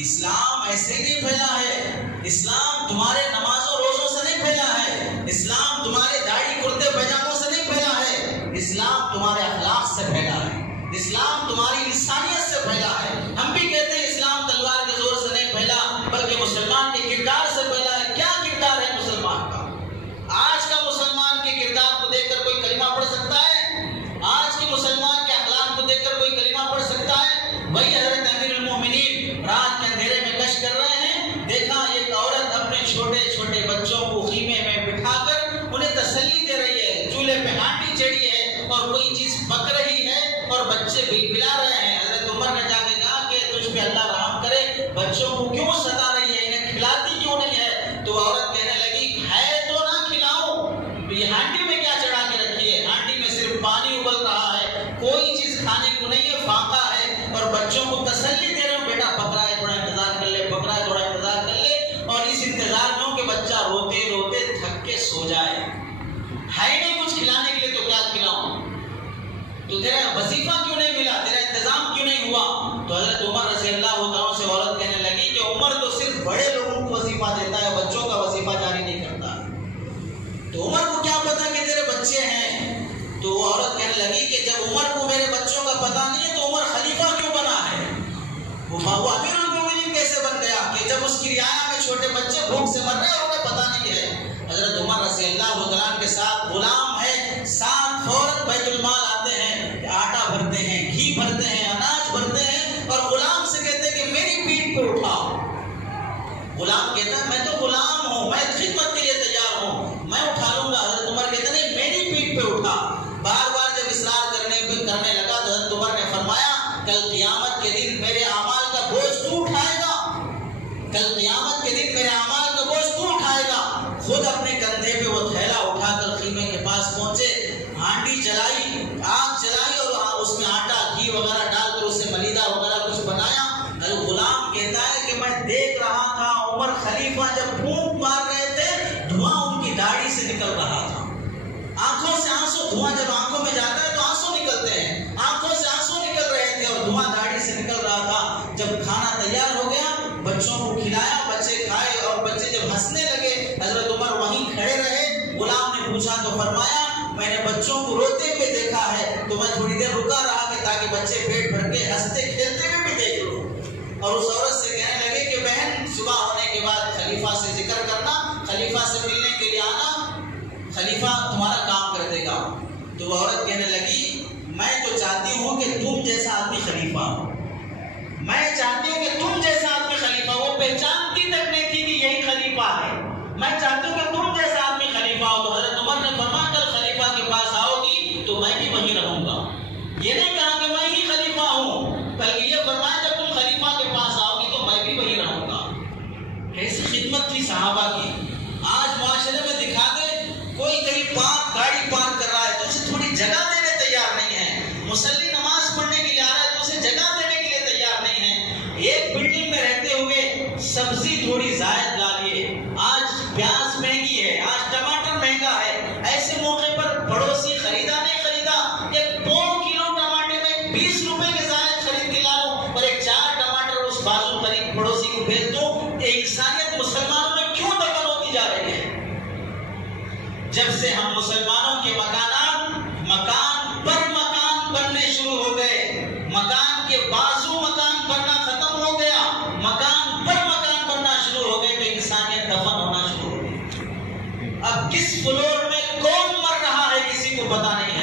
اسلام ایسے ہی نہیں پھیلا ہے، اسلام تمہارے نمازوں روزوں سے نہیں پھیلا ہے، اسلام تمہارے داڑھی کرتے پاجاموں سے نہیں پھیلا ہے، اسلام تمہارے اخلاق سے پھیلا ہے، اسلام تمہاری انسانیت سے پھیلا ہے۔ ہم بھی کہتے ہیں اسلام تلوار کے زور سے نہیں پھیلا بلکہ مسلمان کے کردار سے پھیلا ہے۔ کیا کردار ہے مسلمان کا؟ آج کا مسلمان کے کردار کو دیکھ کر کوئی کلمہ پڑھ سکتا ہے؟ آج کے مسلمان کے اخلاق کو دیکھ کر کوئی کلمہ پڑھ سکتا ہے؟ وہی حضرت امیر المومنین رات کے اندھیرے میں گشت کر رہے ہیں، دیکھا ایک عورت اپنے چھوٹے چھوٹے بچوں کو خیمے میں بٹھا کر انہیں تسلی دے رہی ہے، چولہے پہ ہانڈی چڑھی ہے اور کوئی چیز پک رہی ہے اور بچے بلبلا رہے ہیں۔ حضرت عمر نے جا کے کہا کہ تجھ پہ اللہ رحم کرے، بچوں کو کیوں ستا رہی ہے، انہیں کھلاتی کیوں نہیں ہے؟ تو عورت کہنے لگی ہے تو نہ کھلاؤ، یہ ہانڈی میں کیا چڑھا کے رکھی ہے؟ ہانڈی میں صرف پانی ابل رہا ہے، کوئی چیز کھانے کو نہیں ہے، فاقہ ہے، اور بچوں کو تسلی دے رہے ہوں، بیٹا پک رہا ہے تھوڑا انتظار کر لے، پک رہا ہے تھوڑا انتظار کر لے، اور اس انتظار میں ہو کہ بچہ روتے روتے تھک کے سو جائے، ہے نہیں کچھ کھلانے کے لیے تو کیا کھلاؤں؟ تو تیرا وظیفہ کیوں نہیں ملا، تیرا انتظام کیوں نہیں ہوا؟ تو حضرت عمر رضی اللہ عنہ سے عورت کہنے لگی کہ عمر تو صرف بڑے لوگوں کو وظیفہ دیتا ہے، بچوں کا وظیفہ جاری نہیں کرتا۔ تو عمر کو کیا پتا کہ تیرے بچے ہیں؟ تو وہ عورت کہنے لگی کہ جب عمر کو میرے بچوں کا پتا نہیں ہے تو عمر خلیفہ کیوں بنا ہے؟ وہ امیر المومنین کیسے بن گیا کہ جب اس کی رعایا میں چھوٹے بچے بھوک سے مر رہے ہیں اور انہیں پتا نہیں ہے؟ حضرت عمر رضی اللہ عنہ کے ساتھ غلام ہے، ساتھ فوراً بیت المال آتے ہیں، آٹا بھرتے ہیں، گھی بھرتے ہیں، اناج بھرتے ہیں، اور غلام سے کہتے ہیں کہ میری پیٹھ پہ اٹھاؤ۔ غلام کہتا ہے میں تو غلام ہوں، میں خدمت کے لیے تیار ہوں، میں اٹھا لوں گا۔ حضرت عمر کہتے ہیں میری پیٹھ پہ اٹھا۔ بار بار جب اصرار کرنے لگا تو حضرت عمر نے فرمایا کل قیامت کے دن میرے اعمال کا بوجھ تو اٹھائے گا، کل قیامت کے دن میرے اعمال کا بوجھ تو اٹھائے گا۔ خود اپنے کندھے پہ وہ تھیلا اٹھا کر خیمے کے پاس پہنچے، ہانڈی جلائی، آگ جلائی اور اس میں آٹا گھی وغیرہ ڈال کر اسے ملیدہ وغیرہ کچھ بنایا۔ غلام کہتا ہے کہ میں دیکھ رہا تھا عمر خلیفہ جب پھونک مار رہے تھے دھواں ان کی داڑھی سے نکل رہا تھا، آنکھوں سے آنسو، دھواں جب آنکھوں میں جاتا ہے تو آنسو نکلتے ہیں، آنکھوں سے آنسو نکل رہے تھے اور دھواں داڑھی سے نکل رہا تھا۔ جب کھانا تیار ہو گیا بچوں کو کھلایا، بچے کھائے اور بچے جب ہنسنے لگے حضرت عمر وہیں کھڑے رہے۔ غلام نے پوچھا تو فرمایا میں نے بچوں کو روتے ہوئے دیکھا ہے تو میں تھوڑی دیر رکا رہا کہ تاکہ بچے پیٹ بھر کے ہنستے کھیلتے ہوئے بھی دیکھ لوں۔ اور اس عورت سے کہنے لگے کہ بہن صبح ہونے کے بعد خلیفہ سے ذکر کرنا، خلیفہ سے ملنے کے لیے آنا، خلیفہ تمہارا کام کر دے گا۔ تو وہ عورت کہنے لگی میں تو چاہتی ہوں کہ تم جیسا آدمی خلیفہ ہو، میں چاہتی ہوں کہ تم جیسا آدمی خلیفہ ہو۔ وہ پہچانتی تک نہیں تھی کہ یہی خلیفہ ہے، میں چاہتی ہوں کہ تم جیسا آدمی خلیفہ ہو۔ تو حضرت عمر نے فرمایا کل خلیفہ کے پاس آؤ گی تو میں بھی وہیں رہوں گا۔ یہ نہیں کہا کہ میں ہی خلیفہ ہوں، بلکہ یہ فرمایا جب تم خلیفہ کے پاس آؤ گی تو میں بھی وہیں رہوں گا۔ کیسی خدمت تھی صحابہ کی۔ آج معاشرے میں دکھا دے کوئی کہیں گاڑی پارک کر رہا ہے تو اسے تھوڑی جگہ دینے تیار نہیں ہے، مصلی نماز پڑھنے کے لیے آ رہا ہے تو اسے جگہ دینے کے لیے تیار نہیں ہے۔ ایک بلڈنگ میں رہتے ہوئے سبزی تھوڑی زائد لا لیے، آج پیاز مہنگی ہے، آج ٹماٹر مہنگا ہے، ایسے موقع پر پڑوسی خریدا نہیں خریدا، ایک 2 کلو ٹماٹر میں 20 روپے کے زائد خرید کے لا لوں اور ایک 4 ٹماٹر اس بازو قریب پڑوسی کو بھیج دوں۔ انسانیت مسلمانوں میں کیوں دفن ہوتی جا رہی ہے؟ جب سے ہم مسلمانوں کے مکانات مکان پر مکان بننے شروع ہو گئے، مکان کے بازو مکان بننا ختم ہو گیا، مکان پر مکان بننا شروع ہو گئے تو انسانیت دفن ہونا شروع ہو گئی۔ اب کس فلور میں کون مر رہا ہے کسی کو پتا نہیں